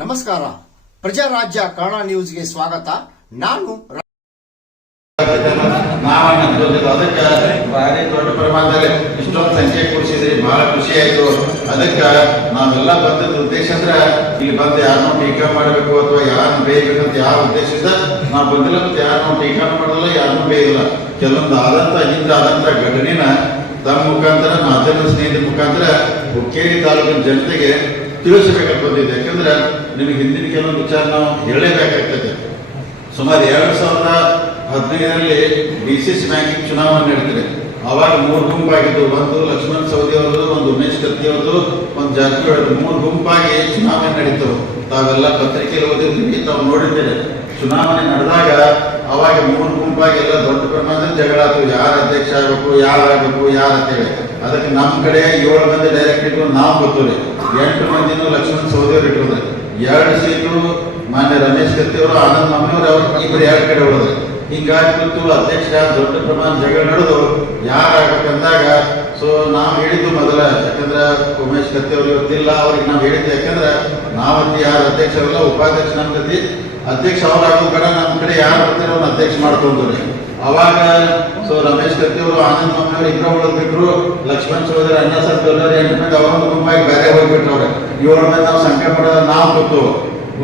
ನಮಸ್ಕಾರ, ಪ್ರಜಾರಾಜ್ಯ ಕನ್ನಡ ನ್ಯೂಸ್ಗೆ ಸ್ವಾಗತ. ನಾನು ಅದಕ್ಕೆ ಭಾರಿ ದೊಡ್ಡ ಪ್ರಮಾಣದಲ್ಲಿ ಇಷ್ಟೊಂದು ಸಂಖ್ಯೆ ಕೂಡಿಸಿದ್ರಿ, ಬಹಳ ಖುಷಿ ಆಯ್ತು. ಅದಕ್ಕೆ ನಾವೆಲ್ಲ ಬಂದದ ಉದ್ದೇಶ ಅಂದ್ರೆ ಇಲ್ಲಿ ಬಂದು ಯಾರನ್ನೂ ಟೀಕಾ ಮಾಡಬೇಕು ಅಥವಾ ಯಾರನ್ನು ಬೇಯಬೇಕಂತ ಯಾವ ಉದ್ದೇಶದಿಂದ ನಾವು ಬಂದಿಲ್ಲ. ಮತ್ತೆ ಯಾರನ್ನೂ ಟೀಕಾ ಮಾಡೋದಿಲ್ಲ, ಯಾರನ್ನೂ ಬೇಯಿಲ್ಲ. ಕೆಲವೊಂದು ಹಿಂದಾದಂತ ಘಟನೆನ ತಮ್ಮ ಮುಖಾಂತರ, ಮಾಧ್ಯಮ ಸ್ನೇಹಿತರ ಮುಖಾಂತರ ಹುಕ್ಕೇರಿ ತಾಲೂಕಿನ ಜನತೆಗೆ ತಿಳಿಸಬೇಕಂತ ಬಂದಿದೆ. ಯಾಕಂದ್ರೆ ನಿಮಗೆ ಹಿಂದಿನ ಕೆಲವೊಂದು ವಿಚಾರ ನಾವು ಹೇಳಲೇಬೇಕಾಗ್ತದೆ. ಸುಮಾರು 2015ರಲ್ಲಿ DCC ಬ್ಯಾಂಕಿಂಗ್ ಚುನಾವಣೆ ನಡೀತದೆ. ಅವಾಗ 3 ಗುಂಪಾಗಿದ್ದು, ಒಂದು ಲಕ್ಷ್ಮಣ್ ಸವದಿ ಅವರದು, ಒಂದು ಉಮೇಶ್ ಕತ್ತಿ ಅವರದು, ಒಂದು ಜಾರಕಿಹೊಳಿ, 3 ಗುಂಪಾಗಿ ಚುನಾವಣೆ ನಡೀತು. ತಾವೆಲ್ಲ ಪತ್ರಿಕೆಯಲ್ಲಿ ಓದಿರ್ತೀವಿ, ತಾವು ನೋಡಿದ್ದೇವೆ. ಚುನಾವಣೆ ನಡೆದಾಗ ಅವಾಗ 3 ಗುಂಪಾಗಿ ಎಲ್ಲ ದೊಡ್ಡ ಪ್ರಮಾಣದಲ್ಲಿ ಜಗಳ ಆಯ್ತು. ಯಾರು ಅಧ್ಯಕ್ಷ ಆಗಬೇಕು, ಯಾರು ಆಗಬೇಕು, ಯಾರು ಅಂತೇಳಿ. ಅದಕ್ಕೆ ನಮ್ಮ ಕಡೆ 7 ಮಂದಿ ಡೈರೆಕ್ಟ್ ಇಟ್ಟು ನಾವು ಗೊತ್ತವ್ರಿ, 8 ಮಂದಿನೂ ಲಕ್ಷ್ಮಣ್ ಸವದಿ ಅವರು ಇಟ್ಟಿರೋದ್ರೆ, 2 ಸೀಟು ಮಾನ್ಯ ರಮೇಶ್ ಕತ್ತಿ ಅವರು, ಆನಂದ್ ಮಮ್ಮಿಯವರು, ಅವ್ರು ಇಬ್ಬರು 2 ಕಡೆ ಹೊಡೆದ್ರೆ. ಹಿಂಗಾಗಿ ಗೊತ್ತು ಅಧ್ಯಕ್ಷ ದೊಡ್ಡ ಪ್ರಮಾಣ ಜಗಳ ನಡೆದು ಯಾರಾಗಬೇಕಂದಾಗ ನಾವು ಹೇಳಿದ್ದು ಮೊದಲ, ಯಾಕಂದ್ರೆ ಉಮೇಶ್ ಕತ್ತಿ ಅವ್ರು ಇವತ್ತಿಲ್ಲ, ಅವ್ರಿಗೆ ನಾವು ಹೇಳಿದ್ದು. ಯಾಕಂದ್ರೆ ನಾವಂತ ಯಾರು ಅಧ್ಯಕ್ಷರಲ್ಲ, ಉಪಾಧ್ಯಕ್ಷ ನಮ್ಮ ಜೊತೆ, ಅಧ್ಯಕ್ಷ ಅವ್ರಾಗೋದು ಬೇಡ, ನಮ್ಮ ಕಡೆ ಯಾರು ಬರ್ತಾರೆ ಅವ್ರನ್ನ ಅಧ್ಯಕ್ಷ ಮಾಡ್ಕೊಂಡ್ರಿ. ಅವಾಗ ರಮೇಶ್ ಕತ್ತಿ ಅವರು, ಆನಂದ್ ಮಮ್ಮಿಯವರು ಇಬ್ಬರು ಉಳಿದ್ಬಿಟ್ರು. ಲಕ್ಷ್ಮಣ್ ಸಹೋದರ, ಅಣ್ಣ ಸರ್ ಎಲ್ಲರೂ 8 ಮಂದಿ ಅವರೊಂದು ಗುಂಪಾಗಿ ಬೇರೆ ಹೋಗ್ಬಿಟ್ರು. ಅವ್ರೆ 7 ಮಂದಿ ನಾವು ಸಂಖ್ಯೆ ಮಾಡೋದು ನಾವು ಗೊತ್ತು.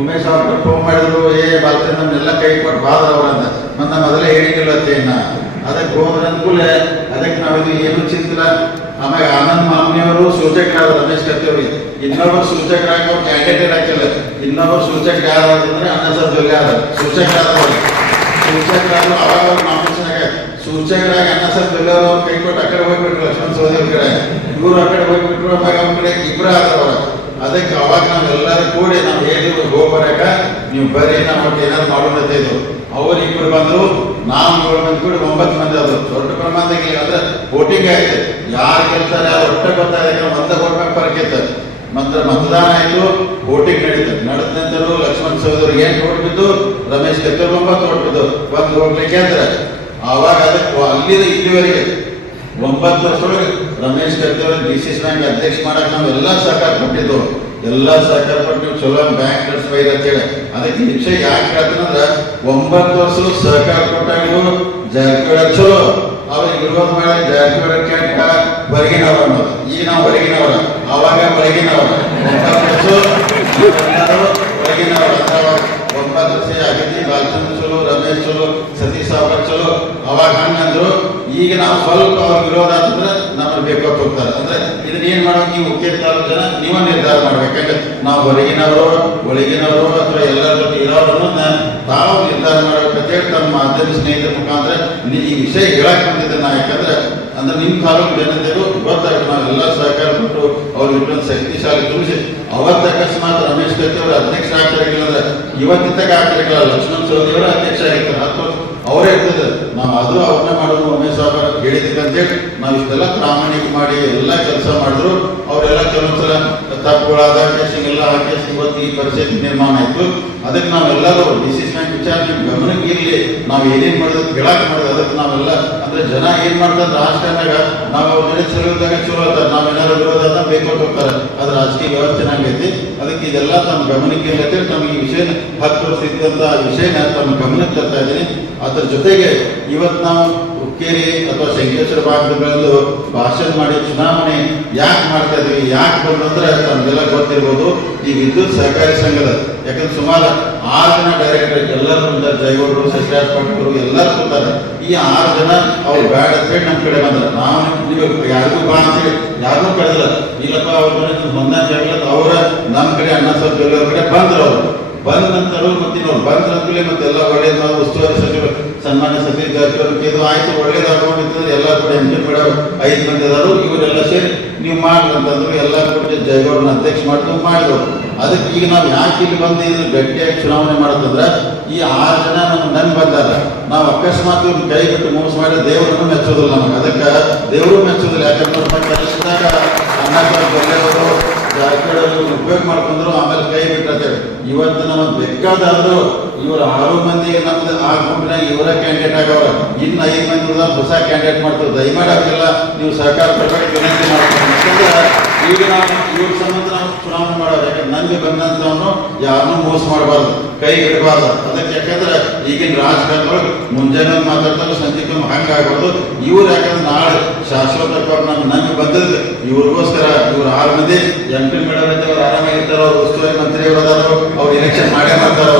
ಉಮೇಶ್ ಅವ್ರ ಫೋನ್ ಮಾಡಿದ್ರು, ಬಾಲ್ಕಿ ನಮ್ನೆಲ್ಲ ಕೈ ಕೊಟ್ಟು ಬಾದ್ರ ಅವ್ರಂತ. ಮತ್ತೆ ಮೊದಲೇ ಹೇಳಿಲ್ಲ ಅದಕ್ಕೆ ಹೋದ್ರ ಅನುಕೂಲ. ಅದಕ್ಕೆ ನಾವಿದು ಏನು ಚಿಂತಿಲ್ಲ. ಆಮೇಲೆ ಆನಂದ್ ಮಾಮ್ನಿಯವರು ಸೂಚಕರಾದ ರಮೇಶ್ ಕತ್ತಿ ಅವರಿಗೆ, ಇನ್ನೊಬ್ಬರು ಸೂಚಕರಾಗಿ ಅವ್ರು ಕ್ಯಾಂಡಿಡೇಟ್ ಹಾಕಿಲ್ಲ. ಇನ್ನೊಬ್ಬರು ಸೂಚಕ ಯಾರಾದ್ರೆ ಅಣ್ಣ ಸರ್ ಜೊಲ್ಯಾರ ಸೂಚಕರಾದವರು. ಅವಾಗ ನಾಮಿನೇಷನ್ ಆಗ ಸೂಚಕರಾಗಿ ಅಣ್ಣ ಸರ್ ಜೊಲ್ಯಾರ ಅವ್ರು ಕೈ ಕೊಟ್ಟು ಆ ಕಡೆ ಹೋಗ್ಬಿಟ್ರು, ಲಕ್ಷ್ಮಣ್ ಸವದಿ ಅವ್ರ ಕಡೆ. ಇವರು ಆ ಕಡೆ ಹೋಗ್ಬಿಟ್ರು. ಆಮೇಲೆ ಅವ್ರ ಕಡೆ ಇಬ್ಬರು ಆದವ್ರ. ಅದಕ್ಕೆ ಅವಾಗ ನಾವೆಲ್ಲರೂ ಕೂಡಿ ನಾವು ಹೇಳಿದ್ರು, ಹೋಗ್ಬರಾಕ ನೀವು ಬರ್ರಿ, ನಾವು ಏನಾದ್ರು ಮಾಡೋಣ ಇದ್ರು. ಅವ್ರು ಇಬ್ಬರು ಬಂದ್ರು, ನಾವು 7 ಮಂದಿ ಕೂಡಿ 9 ಮಂದಿ ಆದ್ರು. ದೊಡ್ಡ ಪ್ರಮಾಣದಾಗ ಅಂದ್ರೆ ವೋಟಿಂಗ್ ಆಯ್ತು. ಯಾರು ಗೆಲ್ತಾರೆ ಒಟ್ಟೆ ಗೊತ್ತಾಗ ಒಂದ ಹೋಗ್ಬೇಕು ಪರಕೈತೆ. ಮತ್ತೆ ಮತದಾನ ಆಯ್ತು, ವೋಟಿಂಗ್ ನಡೀತು. ನಡೆದ ನಂತರ ಲಕ್ಷ್ಮಣ್ ಸಹೋದರಿಗೆ 8 ಓಟ್ ಬಿದ್ದು, ರಮೇಶ್ ಕತ್ತಿ 9 ಓಟ್ ಬಿದ್ದು. ಬಂದು ಹೋಗ್ಲಿಕ್ಕೆ ಅಂದ್ರೆ ಅವಾಗ ಅದಕ್ಕೆ ಅಲ್ಲಿಂದ ಇಲ್ಲಿವರೆಗೆ 9 ವರ್ಷದೊಳಗೆ ರಮೇಶ್ ಕತ್ತಿ ಅವರು DCC ಬ್ಯಾಂಕ್ ಅಧ್ಯಕ್ಷ ಮಾಡಕ್ಕೆ ನಾವೆಲ್ಲ ಸಹಕಾರ ಕೊಟ್ಟಿದ್ದು. ಎಲ್ಲ ಸಹಕಾರ ಕೊಟ್ಟು ನೀವು ಚಲೋ ಬ್ಯಾಂಕ್ ನಡೆಸ್ಬೈದು ಅಂತೇಳಿ. ಅದಕ್ಕೆ ಈ ವಿಷಯ ಯಾಕೆ ಹೇಳ್ತೀನಂದ್ರೆ 9 ವರ್ಷ ಸಹಕಾರ ಕೊಟ್ಟಾಗ ಜಾರಕಿಹೊಳಿ ಚಲೋ, ಅವ್ರಿಗೆ ವಿರೋಧ ಮಾಡಿ ಜಾರಕಿಹೊಳಿ ಕೆಟ್ಟ ಹೊರಗಿನವ್ರ ಅನ್ನೋದು. ಈಗ ನಾವು ಹೊರಗಿನವರ, ಅವಾಗ ಹೊರಗಿನವರ. 9 ವರ್ಷ ಹೊರಗಿನವರ. 9 ವರ್ಷ ಅಗದಿ ಬಾಲಚಂದ್ರ ಚಲೋ, ರಮೇಶ್ ಚಲೋ, ಸತೀಶ್ ಸಾವರ್ ಚಲೋ. ಅವಾಗ ಹಂಗಂದ್ರು. ಈಗ ನಾವು ಸ್ವಲ್ಪ ಅವ್ರ ವಿರೋಧ ಅಂತಂದ್ರೆ ನಮ್ಮನ್ನು ಬೇಕೋತ್ ಹೋಗ್ತಾರೆ. ಅಂದ್ರೆ ಇದನ್ನ ಏನ್ ಮಾಡ್ಬೇಕು, ನೀವು ಹುಕ್ಕೇರಿ ತಾಲೂಕು ಜನ ನೀವ ನಿರ್ಧಾರ ಮಾಡ್ಬೇಕಂದ್ರೆ ನಾವು ಹೊರಗಿನವರು, ಒಳಗಿನವರು ಅಥವಾ ಎಲ್ಲರ ಜೊತೆ ಇರೋರನ್ನು ತಾವು ನಿರ್ಧಾರ ಮಾಡ್ಬೇಕಂತೇಳಿ ತಮ್ಮ ಮಾಧ್ಯಮ ಸ್ನೇಹಿತರ ಮುಖಾಂತರ ಈ ವಿಷಯ ಹೇಳಕ್ ಬಂದಿದ್ದೆ ನಾ. ಯಾಕಂದ್ರೆ ಅಂದ್ರೆ ನಿಮ್ಮ ತಾಲೂಕು ಜನತೆಗೂ ಗೊತ್ತಾಗ ನಾವೆಲ್ಲ ಸಹಕಾರ ಕೊಟ್ಟು ಅವ್ರಿಗೆ ಇಟ್ಟೊಂದು ಶಕ್ತಿಶಾಲಿ ತುಂಬಿಸಿ. ಅವತ್ತು ಅಕಸ್ಮಾತ್ ರಮೇಶ್ ಕತ್ತಿ ಅವರು ಅಧ್ಯಕ್ಷ ಆಗ್ತಿರಲಿಲ್ಲ ಅಂದ್ರೆ ಇವತ್ತಿದ್ದಾಗ ಆಗ್ತಿರಲಿಲ್ಲ, ಲಕ್ಷ್ಮಣ್ ಸವದಿ ಅವರು ಅಧ್ಯಕ್ಷ ಆಗಿರ್ತಾರೆ. 10 ವರ್ಷ ಅವರೇ ಇರ್ತದೆ. ನಾವು ಅದು ಅವ್ರನ್ನ ಮಾಡೋದು ಉಮೇಶ್ ಸಾಬರ್ ಹೇಳಿದ್ದಕ್ಕಂತೇಳಿ ನಾವು ಇಷ್ಟೆಲ್ಲ ಪ್ರಾಮಾಣಿಕ ಮಾಡಿ ಎಲ್ಲ ಕೆಲಸ ಮಾಡಿದ್ರು. ಅವರೆಲ್ಲ ಕೆಲವೊಂದ್ಸಲ ತಪ್ಪುಗಳಾದ ಕೇಸಿಂಗ್ ಹಾಕಿ ಇವತ್ತು ಈ ಪರಿಸ್ಥಿತಿ ನಿರ್ಮಾಣ ಆಯ್ತು. ಅದಕ್ಕೆ ನಾವೆಲ್ಲರೂ DCC ಬ್ಯಾಂಕ್ ವಿಚಾರ ನಿಮ್ಮ ಗಮನಕ್ಕೆ ಇರಲಿ. ನಾವು ಏನೇನು ಮಾಡಿದ್ರು ಕೇಳಾಕ್ ಮಾಡಿದ್ರು. ಅದಕ್ಕೆ ನಾವೆಲ್ಲ ಅಂದ್ರೆ ಜನ ಏನ್ ಮಾಡ್ತಾರೆ ರಾಜಕಾರಣಾಗ ನಾವು ಅವ್ರ ಜೊತೆ ಚಲೋದಾಗ ಚಲೋ ಇರ್ತಾರೆ, ನಾವೇನಾದ್ರು ವಿರೋಧ ಅಂತ ಬೇಕೋಟ್ ಹೋಗ್ತಾರೆ. ಅದು ರಾಜಕೀಯ ವ್ಯವಸ್ಥೆ ಚೆನ್ನಾಗೈತಿ. ಅದಕ್ಕೆ ಇದೆಲ್ಲ ತಮ್ಮ ಗಮನಕ್ಕೆ ಇರಲಿ. ತಮಗೆ ಈ ವಿಷಯ 10 ವರ್ಷ ಇದ್ದಂತ ವಿಷಯನ ತಮ್ಮ ಗಮನಕ್ಕೆ ತರ್ತಾ ಇದ್ದೀನಿ. ಅದರ ಜೊತೆಗೆ ಇವತ್ತು ನಾವು ಹುಕ್ಕೇರಿ ಅಥವಾ ಶಂಕೇಶ್ವರ ಭಾಗದಲ್ಲೂ ಭಾಷಣ ಮಾಡಿ ಚುನಾವಣೆ ಯಾಕೆ ಮಾಡ್ತಾ ಇದೀವಿ, ಯಾಕೆ ಬಂದಂದ್ರೆ ತಮಗೆಲ್ಲ ಗೊತ್ತಿರ್ಬೋದು. ಈ ವಿದ್ಯುತ್ ಸಹಕಾರಿ ಸಂಘದ, ಯಾಕಂದ್ರೆ ಸುಮಾರು 6 ಜನ ಡೈರೆಕ್ಟರ್ ಎಲ್ಲರೂ ಬಂದಾರೆ. ಜೈಗೌಡರು, ಶಶಿರಾಜ್ ಪಾಟೀಲ್ ಎಲ್ಲರೂ ಕೂತಾರೆ. ಈ 6 ಜನ ಅವ್ರು ಬ್ಯಾಡ್ ಅಂತೇಳಿ ನಮ್ಮ ಕಡೆ ಬಂದ್ರೆ ನಾವು ನೀವು ಯಾರಿಗೂ ಬಾ ಅಂತೇಳಿ ಯಾರನ್ನೂ ಕರೆದಿಲ್ಲ. ಇಲ್ಲಪ್ಪ ಅವ್ರ ಮನೆ ಬಂದಾಗ ಅವರ ನಮ್ಮ ಕಡೆ ಅಣ್ಣ ಸ್ವಲ್ಪ ಎಲ್ಲರ ಕಡೆ ಬಂದ್ರು. ಅವರು ಬಂದ ನಂತರ ಮತ್ತೆ ನಾವು ಬಂದ್ರಂತಲೇ ಮತ್ತೆಲ್ಲ ಒಳ್ಳೇದು ನಾವು ಉಸ್ತುವಾರಿ ಸಚಿವರು ಸನ್ಮಾನ್ಯ ಸತೀಶ್ ಜಾರಕಿಹೊಳಿ ಇದು ಆಯ್ತು, ಒಳ್ಳೇದಾಗ್ಕೊಂಡಿರ್ತದೆ. ಎಲ್ಲ ಕೂಡ ಎಂಜಾಯ್ ಮಾಡೋ 5 ಮಂದಿ ಅದಾರು. ಇವರೆಲ್ಲ ಸೇರಿ ನೀವು ಮಾಡ್ರಂತಂದ್ರು. ಎಲ್ಲ ಕೂಡ ಜೈಗೌಡನ ಅಧ್ಯಕ್ಷ ಮಾಡಿದ್ರು. ಅದಕ್ಕೆ ಈಗ ನಾವು ಯಾಕೆ ಇಲ್ಲಿ ಬಂದು ಇದನ್ನು ಗಟ್ಟಿಯಾಗಿ ಚುನಾವಣೆ ಮಾಡೋದಂದ್ರೆ ಈ 6 ಜನ ನನ್ ಬಂದಾರ. ನಾವು ಅಕಸ್ಮಾತ್ ಇವ್ರು ಕೈ ಬಿಟ್ಟು ಮೋಸ ಮಾಡಿ ದೇವರನ್ನು ಮೆಚ್ಚೋದಿಲ್ಲ ನಮಗೆ. ಅದಕ್ಕೆ ದೇವರು ಮೆಚ್ಚೋದಿಲ್ಲ. ಯಾಕಂದ್ರೆ ಕೆಲಸದಾಗ ಅಣ್ಣ ಜಾರಕಿಹೊಳಿ ಉಪಯೋಗ ಮಾಡ್ಕೊಂಡ್ರು, ಆಮೇಲೆ ಕೈ ಬಿಟ್ಟಂತೇಳಿ ಇವತ್ತು ನಮಗೆ ಬೇಕಾದಾದ್ರು ಇವರು 6 ಮಂದಿ ನಮ್ದು ಆ ಗುಂಪಿನಾಗ ಇವರ ಕ್ಯಾಂಡಿಡೇಟ್ ಆಗವ್ರ. ಇನ್ನು 5 ಮಂದಿ ಉಳಿದ ಹೊಸ ಕ್ಯಾಂಡಿಡೇಟ್ ಮಾಡ್ತೀವಿ. ದಯಮಾಡಿ ಅವರಿಗೆಲ್ಲ ನೀವು ಸಹಕಾರ ಕೊಡಬೇಕು ವಿನಂತಿ ಮಾಡ್ತೀವಿ. ಯಾಕಂದ್ರೆ ಈಗ ನಾವು ಇವ್ರ ಸಂಬಂಧ ನಾವು ಚುನಾವಣೆ ಮಾಡೋದು. ಯಾಕಂದ್ರೆ ನನಗೆ ಬಂದಂತವನು ಯಾರನ್ನೂ ಮೋಸ ಮಾಡಬಾರ್ದು, ಕೈ ಬಿಡಬಾರ್ದು. ಅದಕ್ಕೆ ಯಾಕಂದ್ರೆ ಈಗಿನ ರಾಜಕಾರಣಗಳು ಮುಂಜಾನೆ ಮಾತಾಡ್ತಾರೆ, ಸಂಜೆ ಹಂಗಾಗ್ಬಾರ್ದು. ಇವ್ರು ಯಾಕಂದ್ರೆ ನಾಳೆ ಶಾಶ್ವತವಾಗಿ ನಮ್ಗೆ ಬಂದದ್ದು ಇವ್ರಿಗೋಸ್ಕರ. ಇವ್ರು 6 ಮಂದಿ MP ಮೇಡಮ್ ಐತೆ, ಅವ್ರು ಆರಾಮಾಗಿರ್ತಾರ, ಅವ್ರು ಉಸ್ತುವಾರಿ ಮಂತ್ರಿ ಅವರು ಅವ್ರು ಎಲೆಕ್ಷನ್ ಮಾಡೇ ಮಾಡ್ತಾರ.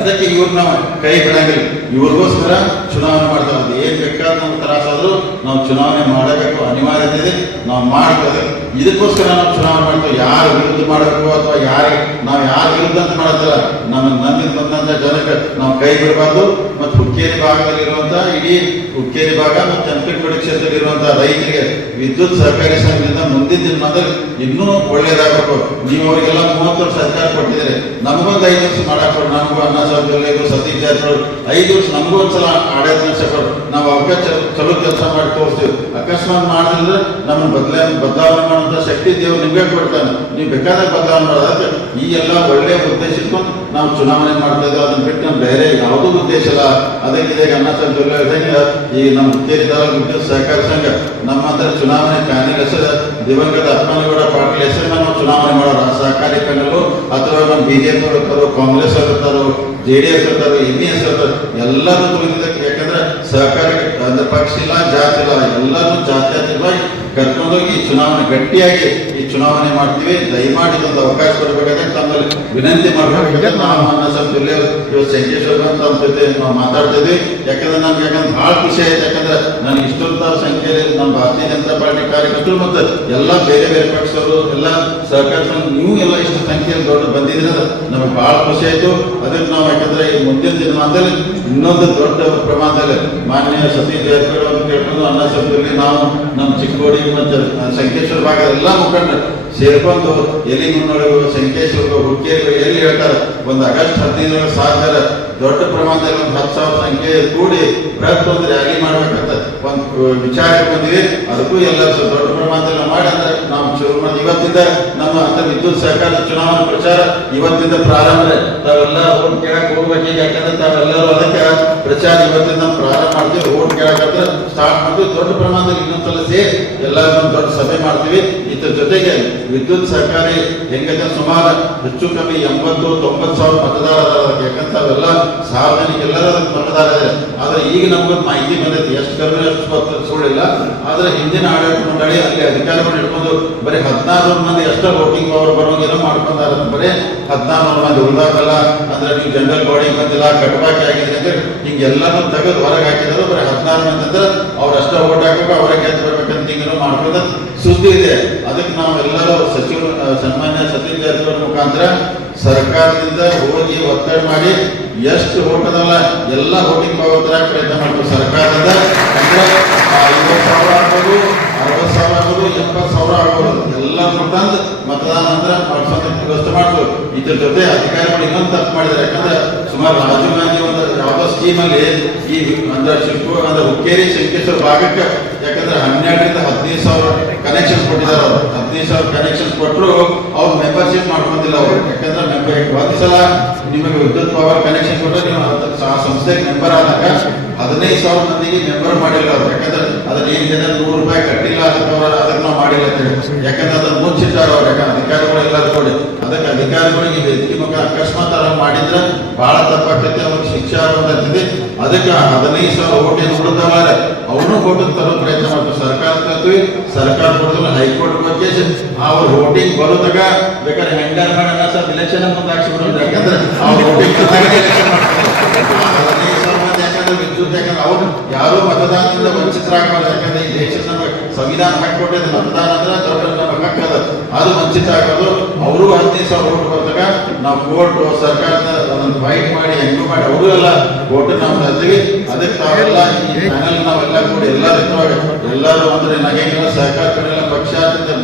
ಅದಕ್ಕೆ ಇವ್ರು ನಾವು ಕೈ ಬಿಡಂಗಿಲ್ಲ. ಇವ್ರಿಗೋಸ್ಕರ ಚುನಾವಣೆ ಮಾಡ್ತಾ ಇದ್ದೀವಿ. ಏನ್ ಬೇಕಾದ್ರೂ ನಮ್ಗೆ ತ್ರಾಸಾದ್ರೂ ನಾವು ಚುನಾವಣೆ ಮಾಡಬೇಕು, ಅನಿವಾರ್ಯತೆ ಇದೆ, ನಾವು ಮಾಡ್ತೇವೆ. ಇದಕ್ಕೋಸ್ಕರ ನಾವು ಚುನಾವಣೆ ಮಾಡ್ತೇವೆ. ಯಾರು ವಿರುದ್ಧ ಮಾಡಬೇಕು ಅಥವಾ ನಾವು ಯಾರು ವಿರುದ್ಧ ಅಂತ ಮಾಡತ್ತಲ್ಲ, ನಮ್ಮಿಂದ ಬಂದಂತ ಜನಕ್ಕೆ ನಾವು ಕೈ ಬಿಡಬಾರ್ದು. ಮತ್ತು ಹುಕ್ಕೇರಿ ಭಾಗದಲ್ಲಿರುವಂತ ಇಡೀ ಹುಕ್ಕೇರಿ ಭಾಗ ಮತ್ತು ಚಂಪೇಟಪೇಟೆ ಕ್ಷೇತ್ರದಲ್ಲಿರುವಂತಹ ರೈತರಿಗೆ ವಿದ್ಯುತ್ ಸಹಕಾರಿ ಸಂಘದಿಂದ ಮುಂದಿನ ದಿನಮಾನದಲ್ಲಿ ಇನ್ನೂ ಒಳ್ಳೇದಾಗಬೇಕು. ನೀವು ಅವರಿಗೆಲ್ಲ 30 ವರ್ಷ ಸರ್ಕಾರ ಕೊಟ್ಟಿದ್ದೀರಿ, ನಮಗೊಂದು 5 ವರ್ಷ ಮಾಡಕ್ ಕೊಡು. ನಮಗೂ ಅಣ್ಣ ಸಾಹೇಬ್ ಜೊಲ್ಲೆ, ಸತೀಶ್ ಜಾರಕಿಹೊಳಿ 5 ವರ್ಷ ನಮಗೂ ಒಂದ್ಸಲ ಆಡಳಿತ ನಡೆಸಕೊಡು. ನಾವು ಅವಕಾಶ ಚಲೋ ಕೆಲಸ ಮಾಡಿ ತೋರಿಸ್ತೀವಿ. ಅಕಸ್ಮಾತ್ ಮಾಡಿದ್ರೆ ನಮ್ಮನ್ನು ಬದಲಾವಣೆ ಮಾಡುವಂತ ಶಕ್ತಿ ದೇವ್ರು ನಿಮ್ಗೆ ಕೊಡ್ತಾನೆ. ನೀವು ಬೇಕಾದಾಗ ಬದಲಾವಣೆ ಮಾಡೋದಾದ್ರೆ ಈ ಎಲ್ಲ ಒಳ್ಳೆಯ ಉದ್ದೇಶ ಇಟ್ಕೊಂಡು ನಾವು ಚುನಾವಣೆ ಮಾಡ್ತಾ ಇದ್ದೇವೆ. ಅದನ್ನ ಬಿಟ್ಟು ನಮ್ಮ ಬೇರೆ ಯಾವುದೂ ಉದ್ದೇಶ ಇಲ್ಲ. ಅದಕ್ಕೆ ಇದೇ ಅಣ್ಣ ಸಾಹೇಬ್ ಜೊಲ್ಲೆ ಈ ನಮ್ಮ ಹುಕ್ಕೇರಿ ತಾಲೂಕು ವಿದ್ಯುತ್ ಸಹಕಾರ ಸಂಘ ನಮ್ಮ ಹತ್ರ ಚುನಾವಣೆ ಪ್ಯಾನೆಲ್ ಹೆಸರು ದಿವಂಗತ ಅಪ್ಪನಗೌಡ ಪಾಟೀಲ್ ಹೆಸರನ್ನ ನಾವು ಚುನಾವಣೆ ಮಾಡೋರು. ಸಹಕಾರಿ ಪ್ಯಾನೆಲ್ ಅಥವಾ ನಮ್ಮ BJP ಅವರು ಇರ್ತಾರೋ, ಕಾಂಗ್ರೆಸ್ ಅವರು ಇರ್ತಾರೋ, JDS ಇರ್ತಾರೋ, MES ಇರ್ತಾರೋ, ಎಲ್ಲರೂ ತುಳಿದಿದ್ದಕ್ಕೆ. ಯಾಕಂದ್ರೆ ಸಹಕಾರಿ ಅಂದ್ರೆ ಪಕ್ಷ ಇಲ್ಲ, ಜಾತಿ ಇಲ್ಲ, ಎಲ್ಲರೂ ಜಾತ್ಯತೀತವಾಗಿ ಕರ್ಕೊಂಡೋಗಿ ಈ ಚುನಾವಣೆ ಗಟ್ಟಿಯಾಗಿ ಈ ಚುನಾವಣೆ ಮಾಡ್ತೀವಿ. ದಯಮಾಡಿ ಒಂದು ಅವಕಾಶ ಕೊಡಬೇಕಾದ್ರೆ ತಮ್ಮಲ್ಲಿ ವಿನಂತಿ ಮಾಡಬೇಕು. ನಾವು ಅಣ್ಣ ಸಾಹೇಬ್ ಜೊಲ್ಲೆ ಇವತ್ತು ಸಂಕೇಶ್ವರ ತಮ್ಮ ಜೊತೆ ನಾವು ಮಾತಾಡ್ತಿದ್ವಿ. ಯಾಕಂದ್ರೆ ಬಹಳ ಖುಷಿ ಆಯ್ತು. ಯಾಕಂದ್ರೆ ನನಗೆ ಇಷ್ಟೊಂದು ಸಂಖ್ಯೆಯಲ್ಲಿ ನಮ್ಮ ಭಾರತೀಯ ಜನತಾ ಪಾರ್ಟಿ ಕಾರ್ಯಕರ್ತರು ಮತ್ತು ಎಲ್ಲ ಬೇರೆ ಬೇರೆ ಪಕ್ಷರು ಎಲ್ಲ ಸಹಕಾರ ನೀವು ಎಲ್ಲ ಇಷ್ಟು ಸಂಖ್ಯೆಯಲ್ಲಿ ದೊಡ್ಡ ಬಂದಿದ್ರೆ ನಮಗೆ ಬಹಳ ಖುಷಿ ಆಯ್ತು. ಅದಕ್ಕೆ ನಾವು ಯಾಕಂದ್ರೆ ಈ ಮುಂದಿನ ದಿನಮಾನದಲ್ಲಿ ಇನ್ನೊಂದು ದೊಡ್ಡ ಪ್ರಮಾಣದಲ್ಲಿ ಮಾನ್ಯ ಸತೀಶ್ ಜಾರಕಿಹೊಳಿ ಅವರು ಕೇಳ್ಕೊಂಡು ಅಣ್ಣ ಸಾಹೇಬ್ ಜೊಲ್ಲೆ ನಾವು ನಮ್ಮ ಚಿಕ್ಕೋಡಿ ಮತ್ತು ಸಂಕೇಶ್ವರ ಭಾಗದ ಎಲ್ಲ ಮುಖಂಡರು ಸೇರ್ಕೊಂಡು ಎಲಿಮುನ್ನೊಳಗು, ಸಂಕೇಶ್ವರ, ಹುಕ್ಕೇರಿ ಎಲ್ಲಿ ಹೇಳ್ತಾರೆ ಒಂದು ಆಗಸ್ಟ್ 15 ಸಾಧ್ಯ ದೊಡ್ಡ ಪ್ರಮಾಣದಲ್ಲಿ ಒಂದು 10,000 ಸಂಖ್ಯೆ ಕೂಡಿ ಪ್ರಯತ್ನ ರ್ಯಾಲಿ ಮಾಡ್ಬೇಕಂತ ಒಂದು ವಿಚಾರ ಬಂದಿವಿ. ಅದಕ್ಕೂ ಎಲ್ಲ ದೊಡ್ಡ ಪ್ರಮಾಣದಲ್ಲಿ ಮಾಡಿ ಅಂದ್ರೆ ನಾವು ಶುರು ಮಾಡಿ ಇವತ್ತಿಂದ ನಮ್ಮ ಅಂತ ವಿದ್ಯುತ್ ಸಹಕಾರ ಚುನಾವಣಾ ಪ್ರಚಾರ ಇವತ್ತಿಂದ ಪ್ರಾರಂಭ. ತಾವೆಲ್ಲ ಓಟ್ ಕೇಳಕ್ ಹೋಗ್ಬೇಕು. ಯಾಕಂದ್ರೆ ತಾವೆಲ್ಲರೂ ಅದಕ್ಕೆ ಪ್ರಚಾರ ಇವತ್ತಿಂದ ಪ್ರಾರಂಭ ಮಾಡ್ತೀವಿ. ಓಟ್ ಕೇಳಕ್ಕೆ ಸ್ಟಾರ್ಟ್ ಮಾಡ್ತೀವಿ. ದೊಡ್ಡ ಪ್ರಮಾಣದಲ್ಲಿ ಇನ್ನೊಂದ್ಸಲ ಸೇರಿ ಎಲ್ಲರೂ ಒಂದು ದೊಡ್ಡ ಸಭೆ ಮಾಡ್ತೀವಿ. ಇದ್ರ ಜೊತೆಗೆ ವಿದ್ಯುತ್ ಸಹಕಾರಿ ಹೆಂಗಂದ್ರೆ ಸುಮಾರು ಹೆಚ್ಚು ಕಮ್ಮಿ 80-90 ಸಾವಿರ ಮತದಾರರ. ಯಾಕಂತ ಅವೆಲ್ಲ ಸಾರ್ವಜನಿಕ ಎಲ್ಲರೂ ಮತದಾರ ಇದೆ. ಆದ್ರೆ ಈಗ ನಮ್ಗೊಂದು ಮಾಹಿತಿ ಬಂದೈತಿ, ಎಷ್ಟು ಕಡಿಮೆ ಅಷ್ಟು ಸುಳ್ಳಿಲ್ಲ. ಆದ್ರೆ ಹಿಂದಿನ ಆಡಳಿತ ಮಂಡಳಿ ಅಲ್ಲಿ ಅಧಿಕಾರಿಗಳು ಇಟ್ಕೊಂಡು ಬರೀ 14 ಮಂದಿ ಅಷ್ಟೇ ವೋಟಿಂಗ್ ಪವರ್ ಬರೋಂಗಿಲ್ಲ ಮಾಡ್ಕೊಂಡಾರ. ಬರೀ 14 ಮಂದಿ ಉಳಿದಾಗಲ್ಲ. ಅಂದ್ರೆ ನೀವು ಜನರಲ್ ಬಾಡಿ ಬಂದಿಲ್ಲ, ಕಟ್ಬಾಕಿ ಆಗಿದೆ ಅಂದ್ರೆ ಹಿಂಗೆಲ್ಲಾನು ತೆಗೆದು ಹೊರಗೆ ಹಾಕಿದ್ರು. ಬರೀ 14 ಮಂದಿ ಅಂದ್ರೆ ಅವ್ರು ಅಷ್ಟೇ ಓಟ್ ಹಾಕಬೇಕು, ಅವರೇ ಗೆದ್ದು ಬರ್ಬೇಕಂತ ಹಿಂಗೇನೋ ಮಾಡ್ಕೊಂಡ ಸುದ್ದಿ ಇದೆ. ಅದಕ್ಕೆ ನಾವು ಎಲ್ಲರೂ ಸಚಿವರು ಸನ್ಮಾನ್ಯ ಸತೀಶ್ ಜಾರಕಿಹೊಳಿ ಮುಖಾಂತರ ಸರ್ಕಾರದಿಂದ ಹೋಗಿ ಒತ್ತಡ ಮಾಡಿ ಎಷ್ಟು ಓಟ್ ಅದಲ್ಲ ಎಲ್ಲ ವೋಟಿಂಗ್ ಪವರ್ ತರಕ್ಕೆ ಪ್ರಯತ್ನ ಮಾಡ್ತೀವಿ. ಸರ್ಕಾರದಿಂದ ಅಂದ್ರೆ 50,000 ಆಗ್ಬೋದು, 60,000 ಆಗ್ಬೋದು, 70,000 ಆಗ್ಬೋದು, ಎಲ್ಲರೂ ತಂದು ಮತದಾನ ಅಂದ್ರೆ ಮಾಡಿಸೋಂಥ ವ್ಯವಸ್ಥೆ ಮಾಡ್ಬೋದು. ಇದ್ರ ಜೊತೆ ಅಧಿಕಾರಿಗಳು ಇನ್ನೊಂದು ತಪ್ಪು ಮಾಡಿದ್ದಾರೆ. ಯಾಕಂದ್ರೆ ಸುಮಾರು ರಾಜೀವ್ ಗಾಂಧಿ ಒಂದು ಯಾವುದೋ ಸ್ಕೀಮ್ ಅಲ್ಲಿ ಈ ಅಂದ್ರೆ ಅಂದ್ರೆ ಹುಕ್ಕೇರಿ ಸಂಕೇಶ್ವರ ಭಾಗಕ್ಕೆ ಯಾಕಂದ್ರೆ 12ರಿಂದ 15,000 ಕನೆಕ್ಷನ್ ಕೊಟ್ಟಿದ್ದಾರೆ. ಅವರು 15,000 ಕನೆಕ್ಷನ್ ಕೊಟ್ಟರು ಅವ್ರು ಮೆಂಬರ್ಶಿಪ್ ಮಾಡ್ಕೊಂಡಿಲ್ಲ ಅವರು. ಯಾಕಂದ್ರೆ ಒಂದ್ಸಲ ನಿಮಗೆ ವಿದ್ಯುತ್ ಪವರ್ ಕನೆಕ್ಷನ್ ಕೊಟ್ಟರೆ ನೀವು ಆ ಸಂಸ್ಥೆಗೆ ಮೆಂಬರ್ ಆದಾಗ 15,000 ಮಂದಿಗೆ ಮೆಂಬರ್ ಮಾಡಿಲ್ಲ ಅವರು. ಯಾಕಂದ್ರೆ ಅದನ್ನ ಏನಿದೆ ₹100 ಕಟ್ಟಿಲ್ಲ, ಅದಕ್ಕೆ ನಾವು ಮಾಡಿಲ್ಲ ಅಂತ ಹೇಳಿ. ಯಾಕಂದ್ರೆ ಅದನ್ನ ಮುಚ್ಚಿಟ್ಟಾರ ಅವ್ರು. ಯಾಕಂದ್ರೆ ಅಧಿಕಾರಿಗಳು ಎಲ್ಲರೂ ಕೊಡಿ. ಅದಕ್ಕೆ ಅಧಿಕಾರಿಗಳಿಗೆ ವೇದಿಕೆ ಮುಖ ಅಕಸ್ಮಾತ್ ಅವ್ರು ಮಾಡಿದ್ರೆ ಬಹಳ ತಪ್ಪಾಗ್ತೈತಿ, ಅವ್ರಿಗೆ ಶಿಕ್ಷೆ ಆಗೋದಾಗ್ತದೆ. ಅದಕ್ಕೆ 15,000 ಓಟ್ ಏನು ಉಳಿದವಲ್ಲ ಅವನು ಓಟ್ ತರೋ ಪ್ರಯತ್ನ ಮಾಡ್ತೀವಿ. ಸರ್ಕಾರ ತರ್ತೀವಿ, ಸರ್ಕಾರ ಕೊಡ್ತೀವಿ, ಹೈಕೋರ್ಟ್ ಬಗ್ಗೆ ಅವ್ರ ವೋಟಿಂಗ್ ಬರೋದಾಗ ಬೇಕಾದ್ರೆ ಹೆಂಗಾರ ಮಾಡೋಣ ಸರ್ ಇಲೆಕ್ಷನ್ ಮುಂದೆ ಹಾಕ್ಸಿಬಿಡೋದು. ಯಾಕಂದ್ರೆ ಅವ್ರು ವೋಟಿಂಗ್ ಎಲೆಕ್ಷನ್ ಮಾಡ್ತಾರೆ. 15,000 ಮಂದಿ ಯಾಕಂದ್ರೆ ವಿದ್ಯುತ್ ಯಾಕಂದ್ರೆ ಅವ್ರು ಯಾರು ಮತದಾನದಿಂದ ವಂಚಿತರಾಗಬಾರ್ದು. ಯಾಕಂದ್ರೆ ಈ ದೇಶದ ನಮಗೆ ಸಂವಿಧಾನ ಹಾಕಿಕೊಟ್ಟಿದೆ, ಮತದಾನ ಅಂದ್ರೆ ದೊಡ್ಡ ನಮ್ಮ ಹಕ್ಕದ, ಅದು ವಂಚಿತ ಆಗೋದು. ಅವರು 15,000 ಓಟ್ ಬಂದಾಗ ನಾವು ಕೋರ್ಟ್ ಸರ್ಕಾರದ ಒಂದೊಂದು ಫೈಟ್ ಮಾಡಿ ಹೆಂಗೂ ಮಾಡಿ ಅವರು ಎಲ್ಲ ಓಟ್ ನಾವು ತರ್ತೀವಿ. ಅದಕ್ಕೆ ತಾವೆಲ್ಲ ಈ ಪ್ಯಾನಲ್ ನಾವೆಲ್ಲ ಕೂಡಿ ಎಲ್ಲರೂ ಅಂದ್ರೆ ನಗೇನಿಲ್ಲ ಸಹಕಾರ ಕಡೆಲ್ಲ ಪಕ್ಷ ಅಂದ್ರೆ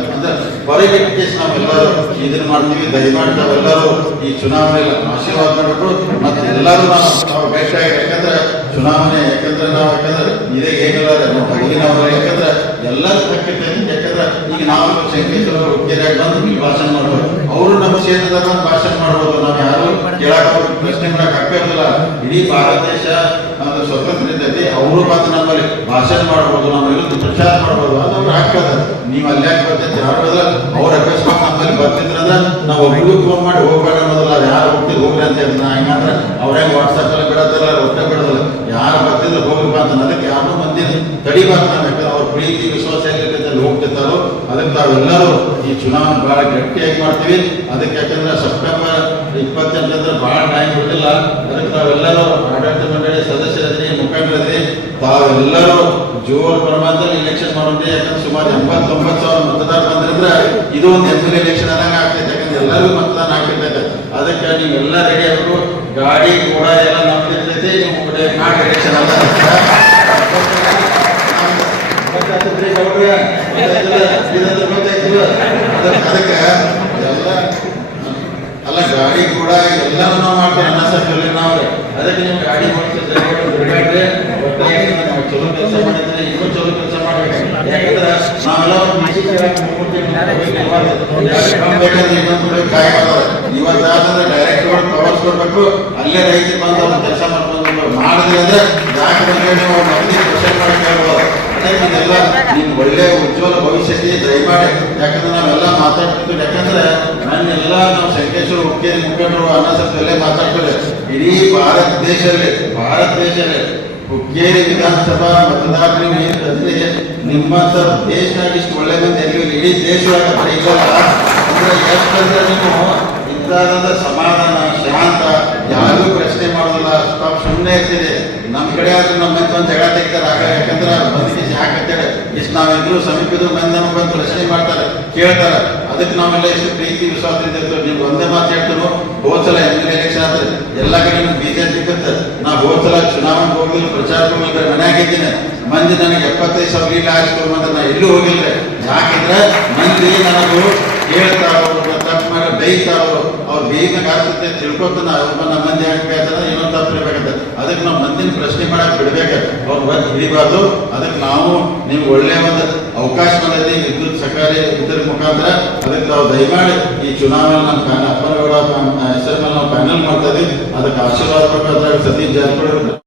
ಹೊರಗೆ ನಾವೆಲ್ಲರೂ ಇದನ್ನ ಮಾಡ್ತೀವಿ. ದಯಮಾಡಿ ನಾವೆಲ್ಲರೂ ಈ ಚುನಾವಣೆಯಲ್ಲಿ ಆಶೀರ್ವಾದ ಮಾಡಬೇಕು. ಮತ್ತೆ ಎಲ್ಲರೂ ನಾವು ಭೇಟಿಯಾಗಿ ಯಾಕಂದ್ರೆ ಚುನಾವಣೆ ಯಾಕಂದ್ರೆ ಇದೇ ಏನಿಲ್ಲ ನಾವು ಯಾಕಂದ್ರೆ ಎಲ್ಲರೂ ತಕ್ಕಂತೆ. ಯಾಕಂದ್ರೆ ಈಗ ನಾವು ಸಂಕೇಶ್ವರ ಹುಕ್ಕೇರಿಯಾಗಿ ಬಂದು ಭಾಷಣ ಮಾಡ್ಬೋದು, ಅವರು ನಮ್ಮ ಕ್ಷೇತ್ರದಾಗ ಭಾಷಣ ಮಾಡ್ಬೋದು. ನಾವು ಯಾರು ಕೇಳಕ್ ಪ್ರಶ್ನೆ ಮಾಡಕ್ ಆಗ್ತಿರಲಿಲ್ಲ. ಇಡೀ ಭಾರತ ದೇಶ ನಮ್ದು ಸ್ವತಂತ್ರ ಇದ್ದೈತಿ, ಅವರು ಬಂದು ನಮ್ಮಲ್ಲಿ ಭಾಷಣ ಮಾಡ್ಬೋದು, ನಮ್ಮ ವಿರುದ್ಧ ಪ್ರಚಾರ ಮಾಡ್ಬೋದು, ಅದು ಅವ್ರು ಹಾಕದ. ನೀವು ಅಲ್ಲಿ ಯಾಕೆ ಬರ್ತೈತಿ ಯಾರು ಬದಲ ಅವ್ರ ಅಕಸ್ಮಾತ್ ನಮ್ಮಲ್ಲಿ ಬರ್ತಿದ್ರಂದ್ರೆ ನಾವು ಒಬ್ಬರು ಫೋನ್ ಮಾಡಿ ಹೋಗ್ಬೇಡ ಅನ್ನೋದಲ್ಲ, ಯಾರು ಹೋಗ್ತಿದ್ ಹೋಗ್ರಿ ಅಂತ ಹೇಳಿ. ನಾ ಹೆಂಗಂದ್ರೆ ಅವ್ರ ಹೆಂಗ್ ವಾಟ್ಸಪ್ ಅಲ್ಲಿ ಬಿಡತ್ತಲ್ಲ, ಒಟ್ಟೆ ಬಿಡೋದಿಲ್ಲ, ಯಾರು ಬರ್ತಿದ್ರು ಹೋಗ್ರಿಪ್ಪ ಅಂತ. ಅದಕ್ಕೆ ಯಾರು ಮಂದಿ ತಡಿಬಾರ್ದು ನಾವು, ಯಾಕಂದ್ರೆ ಅವ್ರ ಪ್ರೀತಿ ವಿಶ್ವಾಸ ಎಲ್ಲಿರ್ತೈತೆ ಅಲ್ಲಿ ಹೋಗ್ತಿರ್ತಾರೋ. ಅದಕ್ಕೆ ತಾವೆಲ್ಲರೂ ಈ ಚುನಾವಣೆ ಬಹಳ ಗಟ್ಟಿಯಾಗಿ ಮಾಡ್ತೀವಿ. ಅದಕ್ಕೆ ಯಾಕಂದ್ರೆ ಸೆಪ್ಟೆಂಬರ್ 28 ಬಹಳ ಟೈಮ್ ಬಿಟ್ಟಿಲ್ಲ. ಅದಕ್ಕೆ ತಾವೆಲ್ಲರೂ ಆಡಳಿತ ಮಂಡಳಿ ಸದಸ್ಯರಿದ್ರಿ, ಮುಖಂಡರಿದ್ರಿ, ತಾವೆಲ್ಲರೂ ಜೋರ್ ಪ್ರಮಾಣದಲ್ಲಿ ಇಲೆಕ್ಷನ್ ಮಾಡೋದ್ರಿ. ಯಾಕಂದ್ರೆ ಸುಮಾರು 89,000 ಮತದಾರ ಬಂದ್ರಂದ್ರೆ ಇದು ಒಂದು MLA ಎಲೆಕ್ಷನ್ ಆದಂಗೆ ಆಗ್ತೈತೆ. ಯಾಕಂದ್ರೆ ಎಲ್ಲರಿಗೂ ಮತದಾನ ಆಗ್ತಿರ್ತೈತೆ. ಅದಕ್ಕೆ ನೀವೆಲ್ಲ ರೆಡಿ ಆಗಬೇಕು. ಗಾಡಿ ಕೂಡ ಎಲ್ಲ ನಮ್ದಿರ್ತೈತಿ. ನೀವು ಕೂಡ ಮಾಡಿ ಎಲೆಕ್ಷನ್ ಅಲ್ಲ ಅದಕ್ಕೆ ಎಲ್ಲ ಅಲ್ಲ ಗಾಡಿ ಕೂಡ ಎಲ್ಲರೂ ನಾವು ಮಾಡ್ತೀವಿ ಅನ್ನ ಸರ್ಕಲ್ಲಿ ನಾವು. ಅದಕ್ಕೆ ನೀವು ಗಾಡಿ ಬಿಡಬೇಡ್ರಿ. ಚಲೋ ಕೆಲಸ ಮಾಡಿದ್ರೆ ಇನ್ನೂ ಚಲೋ ಕೆಲಸ ಮಾಡ್ಬೇಕು. ಯಾಕಂದ್ರೆ ನಾವೆಲ್ಲ ಇವತ್ತಾದ್ರೆ ಡೈರೆಕ್ಟ್ ಪವರ್ಸ್ ಕೊಡ್ಬೇಕು. ಅಲ್ಲೇ ರೈತರು ಬಂದು ಅವ್ರು ಕೆಲಸ ಮಾಡ್ಕೊಂಡು ಮಾಡಿದ್ರೆ ಅಂದ್ರೆ ಯಾಕೆ ಬಂದ್ರೆ ನೀವು ಮಂದಿ ಕ್ವಶನ್ ಮಾಡಿ ಕೇಳ್ಬೋದು. ಇದೆಲ್ಲ ನಿಮ್ ಒಳ್ಳೆ ಉಜ್ವಲ ಭವಿಷ್ಯಕ್ಕೆ ದಯಮಾಡಿ. ಯಾಕಂದ್ರೆ ನಾವೆಲ್ಲ ಮಾತಾಡ್ತಿರ್ತೀವಿ. ಯಾಕಂದ್ರೆ ನನ್ನೆಲ್ಲ ನಾವು ಸಂಕೇಶ್ವರ ಹುಕ್ಕೇರಿ ಮುಖಂಡರು ಅನ್ನ ಎಲ್ಲ ಮಾತಾಡ್ತಾರೆ. ಇಡೀ ಭಾರತ ದೇಶದಲ್ಲಿ ಹುಕ್ಕೇರಿ ವಿಧಾನಸಭಾ ಮತದಾರರು ಏನಂದ್ರೆ ನಿಮ್ಮಂತ ದೇಶನಾಗ ಇಷ್ಟು ಒಳ್ಳೆ ಮಂದಿ ಎಲ್ಲಿಲ್ಲ. ಇಡೀ ದೇಶದಾಗ ಬರೀಲ್ಲ ಅಂದ್ರೆ ಎಷ್ಟಂದ್ರೆ ನೀವು ಇಂಥಾದ ಸಮಾಧಾನ ಶಾಂತ ಯಾರಿಗೂ ಪ್ರಶ್ನೆ ಮಾಡೋದಿಲ್ಲ. ತಾವು ಸುಮ್ಮನೆ ಇರ್ತೀರಿ. ನಮ್ಮ ಕಡೆ ಆದ್ರೂ ನಮ್ಮ ಮಂದಿ ಒಂದು ಜಗಳ ತೆಗಿತಾರೆ. ಆಗ ಯಾಕಂದ್ರೆ ಬಂದಿಗೆ ಯಾಕಂತೇಳಿ ಇಷ್ಟು ನಾವಿದ್ರು ಸಮೀಪದ ಮಂದಿ ನಮಗೆ ಬಂದು ಪ್ರಶ್ನೆ ಮಾಡ್ತಾರೆ, ಕೇಳ್ತಾರೆ. ಅದಕ್ಕೆ ನಾವೆಲ್ಲ ಎಷ್ಟು ಪ್ರೀತಿ ವಿಶ್ವಾಸದಿಂದ ಇರ್ತೀವಿ. ನೀವು ಒಂದೇ ಮಾತು ಹೇಳ್ತೀವಿ. ಹೋದ್ಸಲ MLA ಎಲೆಕ್ಷನ್ ಆದ್ರೆ ಎಲ್ಲ ಕಡೆ BJP ಸಿಕ್ಕತ್ತೆ. ನಾ ಹೋದ್ಸಲ ಚುನಾವಣೆ ಹೋಗಿಲ್ಲ, ಪ್ರಚಾರ ಹೋಗಿಲ್ಲ, ಮನೆಯಾಗಿದ್ದೀನಿ. ಮಂದಿ ನನಗೆ 75,000 ಲೀಡ್ ಹಾಕ್ಸ್ಕೊಂಡ್ರೆ ನಾ ಎಲ್ಲೂ ಹೋಗಿಲ್ಲ. ಯಾಕಂದ್ರೆ ಮಂದಿ ನನಗೂ ಹೇಳ್ತಾರೋ ತಪ್ಪು ಮಾಡಿ ಬೈತಾರೋ ಅವ್ರು ಬೇಗನಾಗ ಆಗ್ತದೆ ತಿಳ್ಕೊತಾನ. ನಮ್ಮ ಮಂದಿ ಹಾಕ್ಬೇಕಾದ್ರೆ ಇನ್ನೊಂದು ತಪ್ಪು ಇರ್ಬೇಕಂತ. ಅದಕ್ಕೆ ನಾವು ಮಂದಿನ ಪ್ರಶ್ನೆ ಮಾಡಕ್ ಬಿಡ್ಬೇಕು, ಅವ್ರು ಬಂದು ಹಿಡಿಬಾರ್ದು. ಅದಕ್ಕೆ ನಾವು ನಿಮ್ಗೆ ಒಳ್ಳೆಯ ಒಂದು ಅವಕಾಶ ಬಂದೈತಿ ವಿದ್ಯುತ್ ಸರ್ಕಾರಿ ಇದ್ರ ಮುಖಾಂತರ. ಅದಕ್ಕೆ ನಾವು ದಯಮಾಡಿ ಈ ಚುನಾವಣೆ ನಮ್ಮ ಅಪ್ಪನಗೌಡ ಹೆಸರು ನಾವು ಪ್ಯಾನಲ್ ಮಾಡ್ತಾ ಇದೀವಿ. ಅದಕ್ಕೆ ಆಶೀರ್ವಾದ ಕೊಟ್ಟು ಅದ್ರಾಗ ಸತೀಶ್ ಜಾರಕಿಹೊಳಿ